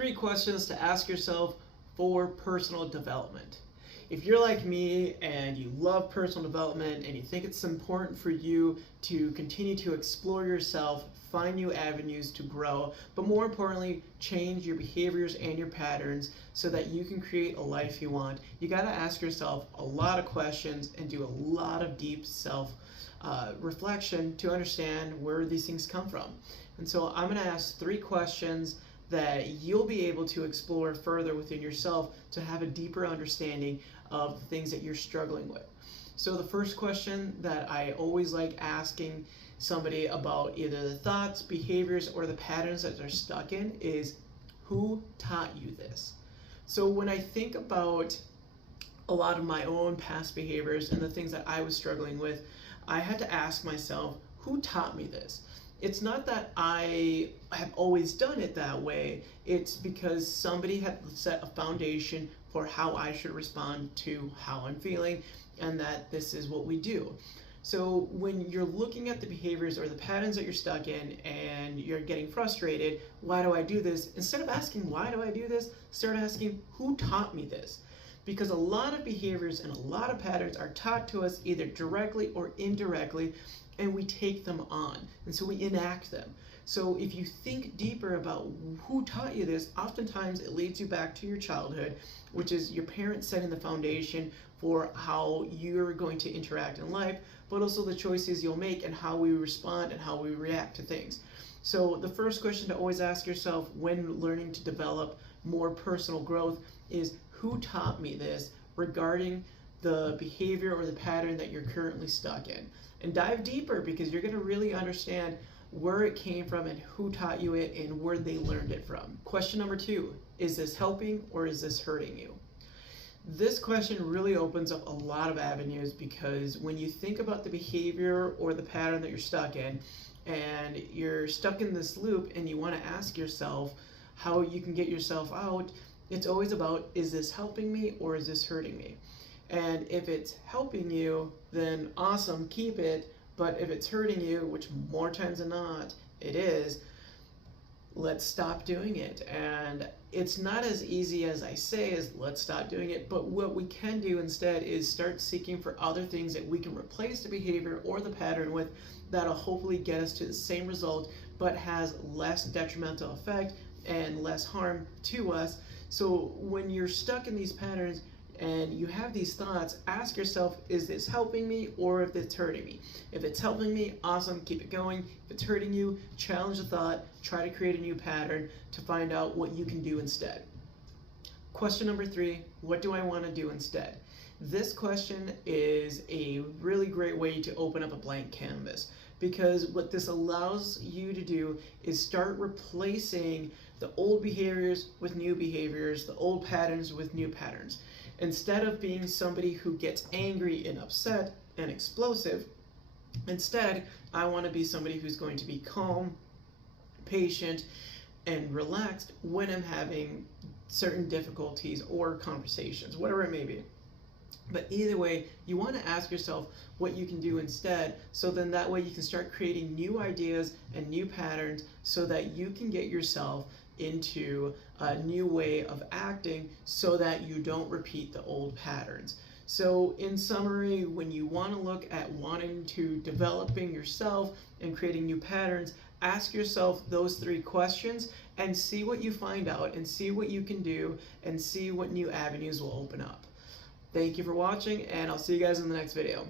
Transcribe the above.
3 questions to ask yourself for personal development. If you're like me and you love personal development and you think it's important for you to continue to explore yourself, find new avenues to grow, but more importantly, change your behaviors and your patterns so that you can create a life you want, you got to ask yourself a lot of questions and do a lot of deep self reflection to understand where these things come from. And so I'm going to ask 3 questions that you'll be able to explore further within yourself to have a deeper understanding of the things that you're struggling with. So the first question that I always like asking somebody about either the thoughts, behaviors, or the patterns that they're stuck in is, who taught you this? So when I think about a lot of my own past behaviors and the things that I was struggling with, I had to ask myself, who taught me this? It's not that I have always done it that way. It's because somebody had set a foundation for how I should respond to how I'm feeling, and that this is what we do. So when you're looking at the behaviors or the patterns that you're stuck in and you're getting frustrated, why do I do this? Instead of asking, why do I do this? Start asking, who taught me this? Because a lot of behaviors and a lot of patterns are taught to us either directly or indirectly, and we take them on, and so we enact them. So if you think deeper about who taught you this, oftentimes it leads you back to your childhood, which is your parents setting the foundation for how you're going to interact in life, but also the choices you'll make and how we respond and how we react to things. So the first question to always ask yourself when learning to develop more personal growth is, who taught me this regarding the behavior or the pattern that you're currently stuck in? And dive deeper, because you're going to really understand where it came from and who taught you it and where they learned it from. Question number 2, is this helping or is this hurting you? This question really opens up a lot of avenues, because when you think about the behavior or the pattern that you're stuck in, and you're stuck in this loop and you want to ask yourself how you can get yourself out, it's always about, is this helping me or is this hurting me? And if it's helping you, then awesome, keep it. But if it's hurting you, which more times than not it is, let's stop doing it. And it's not as easy as I say as let's stop doing it, but what we can do instead is start seeking for other things that we can replace the behavior or the pattern with, that'll hopefully get us to the same result, but has less detrimental effect and less harm to us. So when you're stuck in these patterns and you have these thoughts, ask yourself, is this helping me or if it's hurting me? If it's helping me, awesome, keep it going. If it's hurting you, challenge the thought, try to create a new pattern to find out what you can do instead. Question number 3, what do I want to do instead? This question is a really great way to open up a blank canvas, because what this allows you to do is start replacing the old behaviors with new behaviors, the old patterns with new patterns. Instead of being somebody who gets angry and upset and explosive, instead, I want to be somebody who's going to be calm, patient, and relaxed when I'm having certain difficulties or conversations, whatever it may be. But either way, you want to ask yourself what you can do instead, so then that way you can start creating new ideas and new patterns so that you can get yourself into a new way of acting so that you don't repeat the old patterns. So in summary, when you want to look at wanting to developing yourself and creating new patterns, ask yourself those 3 questions and see what you find out and see what you can do and see what new avenues will open up. Thank you for watching, and I'll see you guys in the next video.